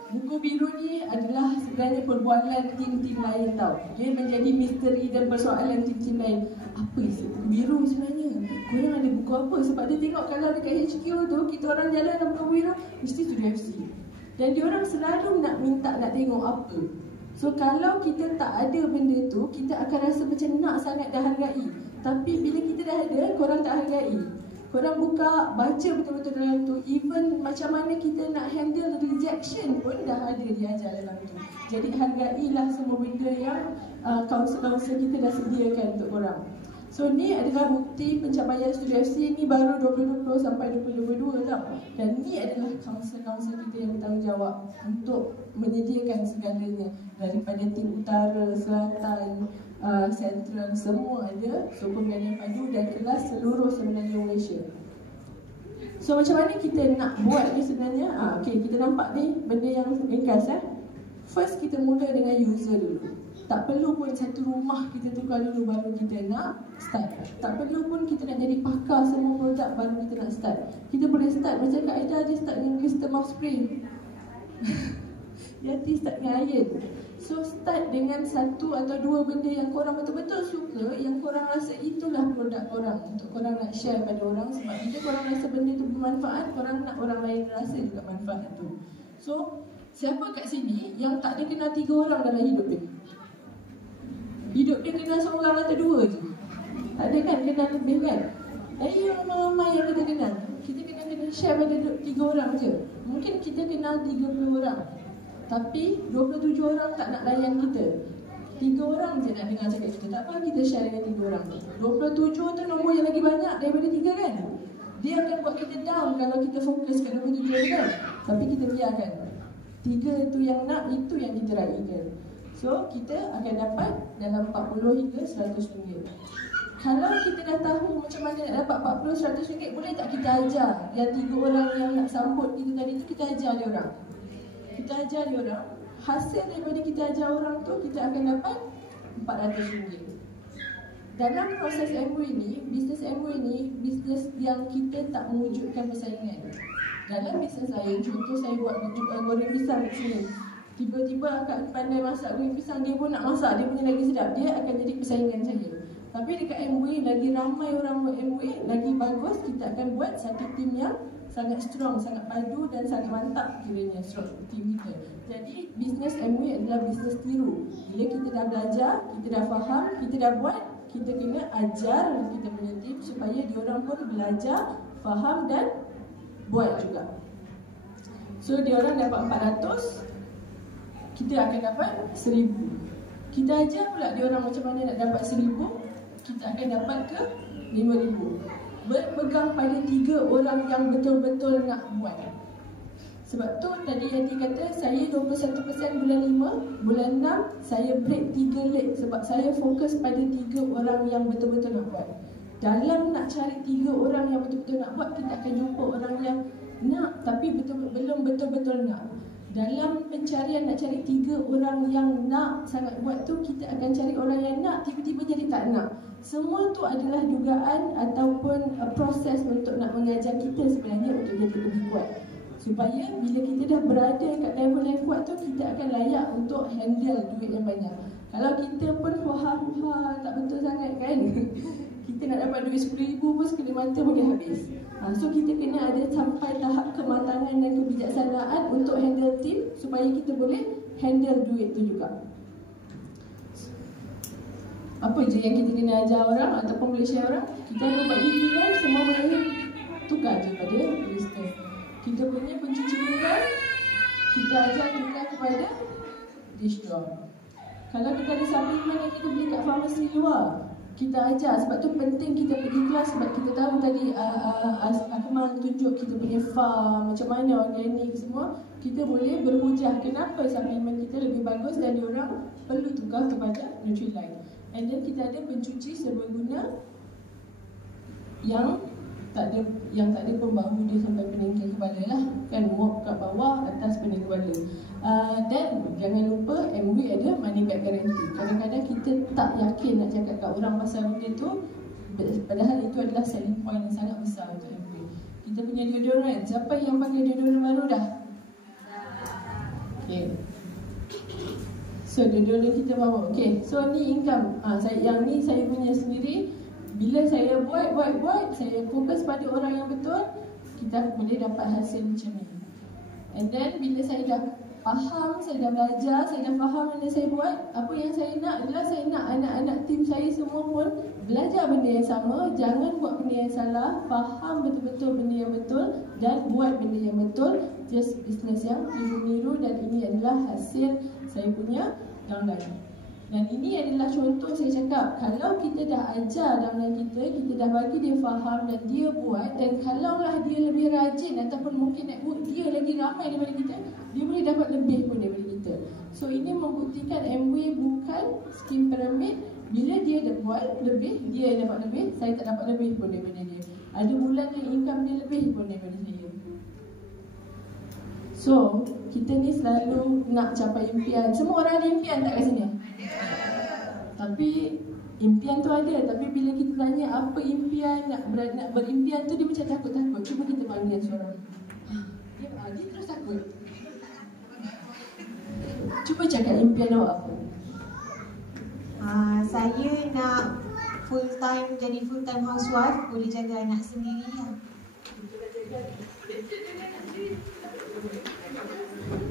Buku biru ni adalah sebenarnya perbualan tim-tim lain tau. Dia menjadi misteri dan persoalan tim-tim lain. Apa isi buku biru sebenarnya? Korang ada buku apa? Sebab dia tengok kalau dekat HQ tu, kita orang jalan dalam buku biru, mesti Studio FC. Dan dia orang selalu nak minta nak tengok apa. So kalau kita tak ada benda tu, kita akan rasa macam nak sangat dah hargai. Tapi bila kita dah ada, korang tak hargai. Korang buka, baca betul-betul dalam tu. Even macam mana kita nak handle rejection pun dah ada diajar dalam tu. Jadi hargailah semua benda yang kaunselor-kaunselor kita dah sediakan untuk korang. So ni adalah bukti pencapaian Studio FC ni baru 2020 sampai 2022 tau. Dan ni adalah kaunselor-kaunselor kita yang bertanggungjawab untuk menyediakan segalanya. Daripada tim utara, selatan, Central, semua ada sokongan yang padu dan kelas seluruh semenanjung Malaysia. So macam mana kita nak buat ni sebenarnya? Okay, kita nampak ni benda yang ringkas. First kita mula dengan user dulu. Tak perlu pun satu rumah kita tukar dulu baru kita nak start. Tak perlu pun kita nak jadi pakar semua produk baru kita nak start. Kita boleh start macam Kak Aida, dia start dengan crystal mouth spray. Yati start dengan iron. So start dengan satu atau dua benda yang korang betul-betul suka, yang korang rasa itulah produk korang, untuk korang nak share pada orang. Sebab bila korang rasa benda tu bermanfaat, korang nak orang lain rasa juga manfaat tu. So siapa kat sini yang tak ada kenal 3 orang dalam hidup dia? Hidup dia kenal seorang atau 2 je? Tak ada kan, kenal lebih kan? Yang ramai-ramai yang kita kenal, kita kena share pada 3 orang je. Mungkin kita kenal 30 orang, tapi 27 orang tak nak layan kita. 3 orang je nak dengar cakap kita. Tak apa, kita share dengan 3 orang. 27 tu nombor yang lagi banyak daripada 3 kan? Dia akan buat kita down kalau kita fokus kat 27 kan? Tapi kita biarkan 3 tu yang nak, itu yang kita raikan. So kita akan dapat dalam 40 hingga 100 ringgit. Kalau kita dah tahu macam mana nak dapat 40, 100 ringgit, boleh tak kita ajar yang 3 orang yang nak sambut kita tadi tu, kita ajar dia orang. Kita ajar dia orang, hasil daripada kita ajar orang tu, kita akan dapat 400 ringgit. Dalam proses Amway ni, bisnes Amway ni, bisnes yang kita tak mewujudkan persaingan. Dalam bisnes lain, contoh saya buat goreng pisang kat sini. Tiba-tiba akak pandai masak goreng pisang, dia pun nak masak, dia punya lagi sedap. Dia akan jadi persaingan saya. Tapi dekat Amway, lagi ramai orang buat Amway, lagi bagus, kita akan buat satu tim yang sangat strong, sangat padu dan sangat mantap kiranya strong tim kita. Jadi bisnes Amway adalah bisnes tiru. Bila kita dah belajar, kita dah faham, kita dah buat, kita kena ajar kita punya tim supaya diorang pun belajar, faham dan buat juga. So diorang dapat 400, kita akan dapat 1000. Kita ajar pula diorang macam mana nak dapat 1000, kita akan dapat ke 5000. Berpegang pada 3 orang yang betul-betul nak buat. Sebab tu tadi Yati kata, saya 21% bulan 5, bulan 6 saya break 3 leg sebab saya fokus pada 3 orang yang betul-betul nak buat. dalam nak cari 3 orang yang betul-betul nak buat, kita akan jumpa orang yang nak tapi belum betul-betul nak. Dalam pencarian nak cari 3 orang yang nak sangat buat tu, kita akan cari orang yang nak tiba-tiba jadi tak nak. Semua tu adalah dugaan ataupun proses untuk nak mengajar kita sebenarnya untuk jadi lebih kuat. Supaya bila kita dah berada kat level yang kuat tu, kita akan layak untuk handle duit yang banyak. Kalau kita pun tak betul sangat kan, kita nak dapat duit 10,000 pun sekali mata boleh habis. So kita kena ada sampai tahap kematangan dan kebijaksanaan untuk handle team supaya kita boleh handle duit tu juga. Apa je yang kita kena ajar orang ataupun boleh share orang? Kita ada buat degree kan, semua boleh tukar je pada register. Kita punya pencuci pinggan, kita ajar tukar kepada dishcloth. Kalau kita ada supplement yang kita beli kat farmasi luar, kita ajar. Sebab tu penting kita pergi kelas. Sebab kita tahu tadi Akmal tunjuk kita punya farm, macam mana organik semua. Kita boleh berhujah kenapa supplement kita lebih bagus dan diorang perlu tukar kepada Nutrilite. And then kita ada pencuci serbaguna yang tak ada pembahu dia sampai peninggi kepala lah. Kan mop kat bawah, atas peninggi kepala. Dan jangan lupa MW ada money back guarantee. Kadang-kadang kita tak yakin nak cakap kat orang pasal benda tu, padahal itu adalah selling point yang sangat besar untuk MW. Kita punya deodorant. Siapa yang pakai deodorant baru dah? Okay. So deodorant kita bawa. Okay. So ni income. Yang ni saya punya sendiri. Bila saya buat, saya fokus pada orang yang betul, kita boleh dapat hasil macam ni. And then bila saya dah faham, saya dah belajar, saya dah faham benda saya buat, apa yang saya nak adalah saya nak anak-anak tim saya semua pun belajar benda yang sama, jangan buat benda yang salah, faham betul-betul benda yang betul dan buat benda yang betul, just business yang niru-niru. Dan ini adalah hasil saya punya downline. Dan ini adalah contoh saya cakap, kalau kita dah ajar downline kita dah bagi dia faham dan dia buat, dan kalaulah dia lebih rajin ataupun mungkin network dia lagi ramai daripada kita, dia boleh dapat lebih pun daripada kita. So ini membuktikan MW bukan skim piramid. Bila dia dah buat lebih, dia dapat lebih, saya tak dapat lebih pun daripada dia. Ada bulan yang income dia lebih pun daripada saya. So, kita ni selalu nak capai impian. Semua orang ada impian tak kat sini? Tapi impian tu ada. Tapi bila kita tanya apa impian, nak berimpian tu, dia macam takut-takut. Cuba kita panggil seorang. Dia terus takut. Cuba cakap impian awak apa? Saya nak jadi full time housewife, boleh jaga anak sendiri.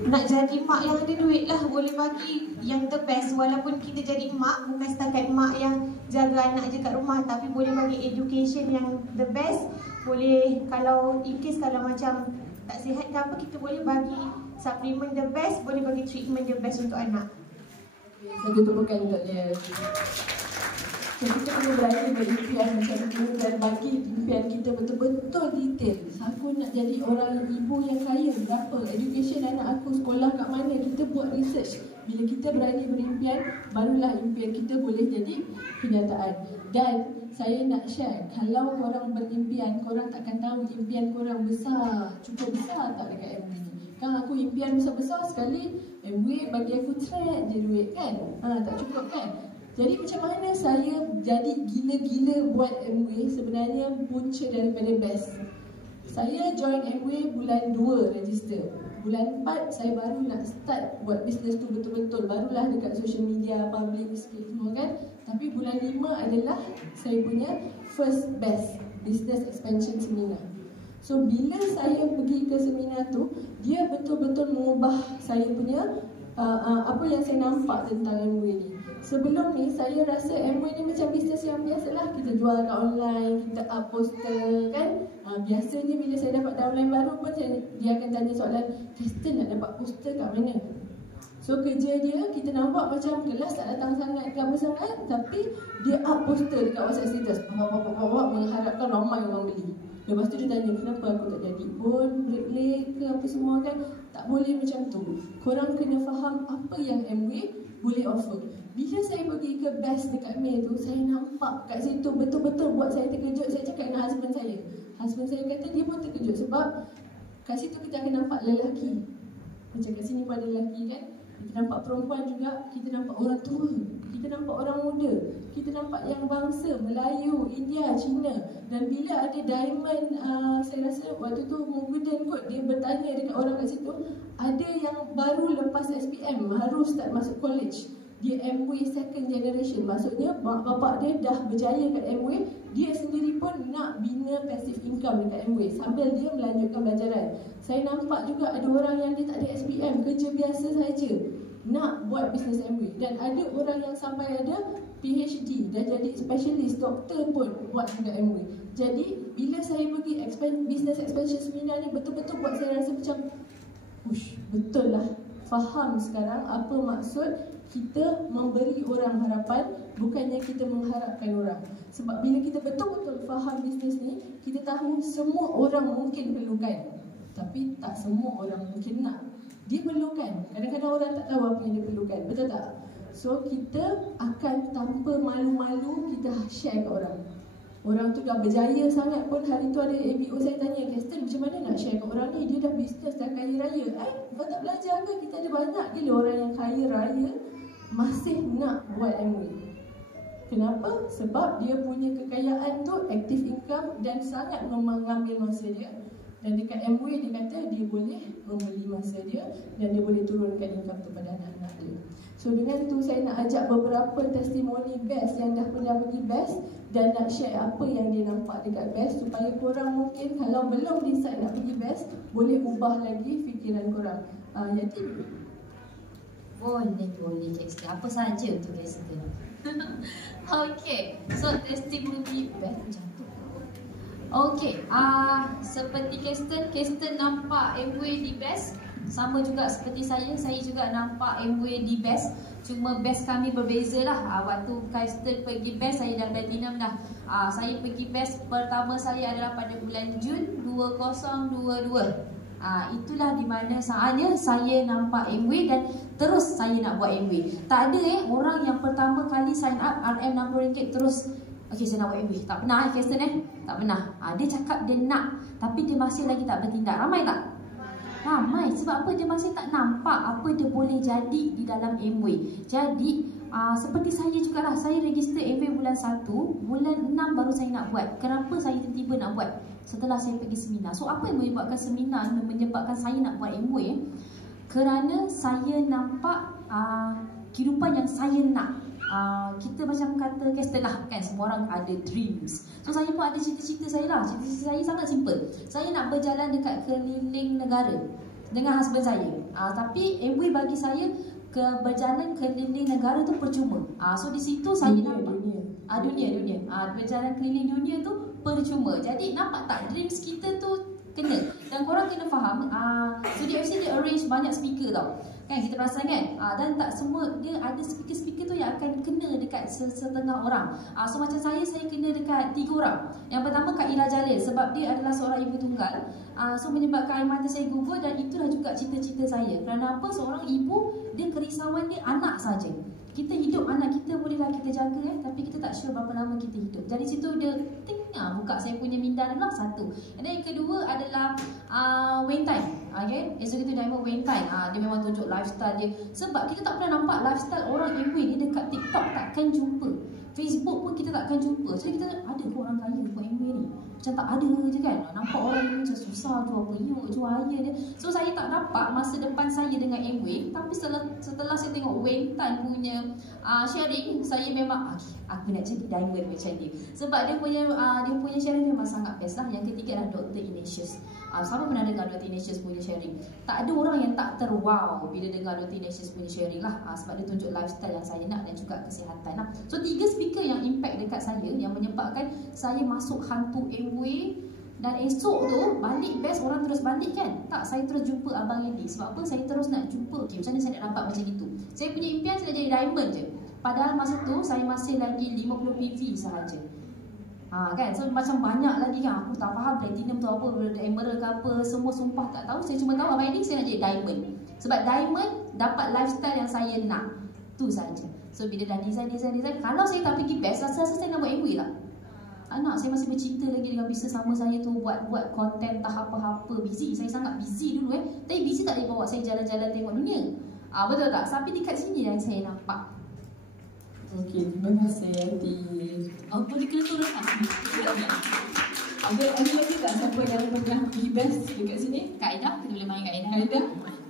Nak jadi mak yang ada duit lah, boleh bagi yang the best. Walaupun kita jadi mak, bukan setakat mak yang jaga anak je kat rumah, tapi boleh bagi education yang the best. Boleh, kalau in case kalau macam tak sihat ke apa, kita boleh bagi supplement the best, boleh bagi treatment the best untuk anak. Saya tepukan untuk dia. So, kita kena berani berimpian macam tu dan bagi impian kita betul-betul detail. Aku nak jadi orang ibu yang kaya, berapa education anak aku, sekolah kat mana, kita buat research. Bila kita berani berimpian, barulah impian kita boleh jadi kenyataan. Dan saya nak share, kalau korang berimpian, korang takkan tahu impian korang besar, cukup besar tak dekat MW ni. Kan aku impian besar-besar sekali, MW bagi aku track je duit kan, tak cukup kan. Jadi macam mana saya jadi gila-gila buat MW, sebenarnya punca daripada best. Saya join MW bulan 2 register. Bulan 4 saya baru nak start buat bisnes tu betul-betul. Barulah dekat social media, public sikit semua kan. Tapi bulan 5 adalah saya punya first best business expansion seminar. So bila saya pergi ke seminar tu, dia betul-betul mengubah saya punya apa yang saya nampak tentang MW ni. Sebelum ni saya rasa MW ni macam bisnes yang biasalah, kita jual kat online, kita up poster kan. Biasanya bila saya dapat downline baru pun dia akan tanya soalan, Kristen nak dapat poster kat mana? So kerja dia, kita nampak macam kelas tak datang sangat ke apa sangat, tapi dia up poster dekat WhatsApp status, mengharapkan ramai orang beli. Lepas tu dia tanya, kenapa aku tak jadi pun break ke apa semua kan. Tak boleh macam tu. Korang kena faham apa yang Amway boleh offer. Bila saya pergi ke best dekat May tu, saya nampak kat situ betul-betul buat saya terkejut. Saya cakap dengan husband saya. Husband saya kata dia pun terkejut sebab kat situ kita akan nampak lelaki. Macam kat sini pun ada lelaki kan. Kita nampak perempuan juga, kita nampak orang tua, kita nampak orang muda, kita nampak yang bangsa Melayu, India, Cina. Dan bila ada diamond, saya rasa waktu tu Muguden kot, dia bertanya dekat orang kat situ, ada yang baru lepas SPM, harus start masuk college. Dia Amway second generation, maksudnya mak bapak dia dah berjaya kat Amway, dia sendiri pun nak bina passive income dekat Amway sambil dia melanjutkan belajaran. Saya nampak juga ada orang yang dia tak ada SPM, kerja biasa saja, nak buat bisnes Amway. Dan ada orang yang sampai ada PhD, dah jadi specialist, doktor pun buat dekat Amway. Jadi bila saya pergi business expansion seminar ni, betul-betul buat saya rasa macam betul lah, faham sekarang apa maksud kita memberi orang harapan, bukannya kita mengharapkan orang. Sebab bila kita betul-betul faham bisnes ni, kita tahu semua orang mungkin perlukan, tapi tak semua orang mungkin nak. Dia perlukan, kadang-kadang orang tak tahu apa yang dia perlukan, betul tak? So kita akan tanpa malu-malu kita share ke orang. Orang tu dah berjaya sangat pun, hari tu ada ABO saya tanya, Kristen macam mana nak share ke orang ni? Dia dah bisnes, dah kaya raya. Kau tak belajar ke? Kita ada banyak gila orang yang kaya raya masih nak buat Amway. Kenapa? Sebab dia punya kekayaan tu active income dan sangat mengambil masa dia. Dan dekat Amway dia kata dia boleh membeli masa dia dan dia boleh turunkan income tu pada anak-anak dia. So dengan tu saya nak ajak beberapa testimoni best yang dah pernah pergi best dan nak share apa yang dia nampak dekat best, supaya korang mungkin kalau belum decide nak pergi best, boleh ubah lagi fikiran korang. Yatim? Boleh Kristen. Apa saja untuk Kristen. Okay, so testimoni best jatuh. Okay, seperti Kristen nampak Amway di best. Sama juga seperti saya juga nampak Amway di best. Cuma best kami berbeza lah. Waktu Kristen pergi best, saya dah platinum dah. Saya pergi best pertama saya adalah pada bulan Jun 2022. Itulah di mana saatnya saya nampak Amway dan terus saya nak buat Amway. Tak ada orang yang pertama kali sign up RM60 terus okay saya nak buat Amway. Tak pernah Kristen tak pernah. Dia cakap dia nak, tapi dia masih lagi tak bertindak. Ramai tak? Ramai. Sebab apa? Dia masih tak nampak apa dia boleh jadi di dalam Amway. Jadi seperti saya jugalah, saya register Amway bulan 1, bulan 6 baru saya nak buat. Kenapa saya tiba-tiba nak buat? Setelah saya pergi seminar. So apa yang menyebabkan seminar menyebabkan saya nak buat Amway? Kerana saya nampak kehidupan yang saya nak. Kita macam kata Kristen lah kan, semua orang ada dreams. So saya pun ada cita-cita saya lah. Cita-cita saya sangat simple. Saya nak berjalan dekat keliling negara dengan husband saya. Tapi Amway bagi saya berjalan keliling negara tu percuma. So di situ saya nampak dunia. Berjalan keliling dunia tu percuma. Jadi nampak tak dreams kita tu kena. Dan korang kena faham, Studio FC dia arrange banyak speaker tau. Kan kita perasan kan? Dan tak semua dia ada speaker-speaker tu yang akan kena dekat setengah orang. So macam saya kena dekat 3 orang. Yang pertama Kak Ira Jalil, sebab dia adalah seorang ibu tunggal. So menyebabkan air mata saya gugur, dan itulah juga cita-cita saya. Kerana apa? Seorang ibu, dia kerisauan dia anak saja. Kita hidup, anak kita bolehlah kita jaga tapi kita tak sure berapa lama kita hidup. Jadi situ dia buka saya punya minda adalah satu. Dan yang kedua adalah Wayne Time. Okay, executive diamond Wayne Time. Dia memang tunjuk lifestyle dia. Sebab kita tak pernah nampak lifestyle orang Amway ni dekat TikTok, takkan jumpa. Facebook pun kita takkan jumpa. Jadi kita ada ke orang kaya buat Amway ni? Macam tak ada je kan. Nampak orang ni macam susah, jual periuk, jual air dia. So saya tak nampak masa depan saya dengan Amway. Tapi setelah saya tengok Wayne Tan punya sharing, saya memang aku nak jadi diamond macam dia. Sebab dia punya sharing memang sangat best lah. Yang ketiga adalah Dr. Ignatius. Sama pernah dengar Dr. Ignatius punya sharing. Tak ada orang yang tak terwow bila dengar Dr. Ignatius punya sharing lah. Sebab dia tunjuk lifestyle yang saya nak dan juga kesihatan lah. So 3 speaker yang impact dekat saya, yang menyebabkan saya masuk hantu Amway. Dan esok tu balik best, orang terus balik kan? Tak, saya terus jumpa Abang Eli. Sebab apa? Saya terus nak jumpa, okay, macam mana saya nak dapat macam itu. Saya punya impian saya nak jadi diamond je. Padahal masa tu saya masih lagi 50 PV sahaja. Kan, so macam banyak lagi kan. Aku tak faham platinum tu apa, emerald ke apa, semua sumpah tak tahu. Saya cuma tahu abang Eddie saya nak jadi diamond. Sebab diamond dapat lifestyle yang saya nak. Tu saja. So bila dah design, kalau saya tak pergi best, rasa saya nak buat MV lah. Anak saya masih bercinta lagi dengan bisnes sama saya tu, buat konten tahap apa-apa. Busy, saya sangat busy dulu Tapi busy tak boleh bawa saya jalan-jalan tengok dunia. Betul tak? Sampai dekat sini yang saya nampak. Okey, terima kasih Aunty. Apa dia kena turun? Ada lagi tak siapa yang pernah pergi best dekat sini? Kak Aida, kita boleh main Kak Aida. Kak Aida?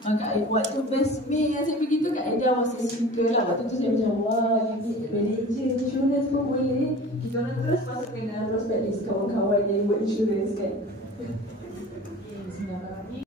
Kak Aida, waktu best May yang saya pergi tu, Kak Aida masih suka lah. Waktu tu saya macam, wah, ini manager insurance pun boleh. Kita orang terus masuk dengan prospect list kawan-kawan yang buat insurance kan.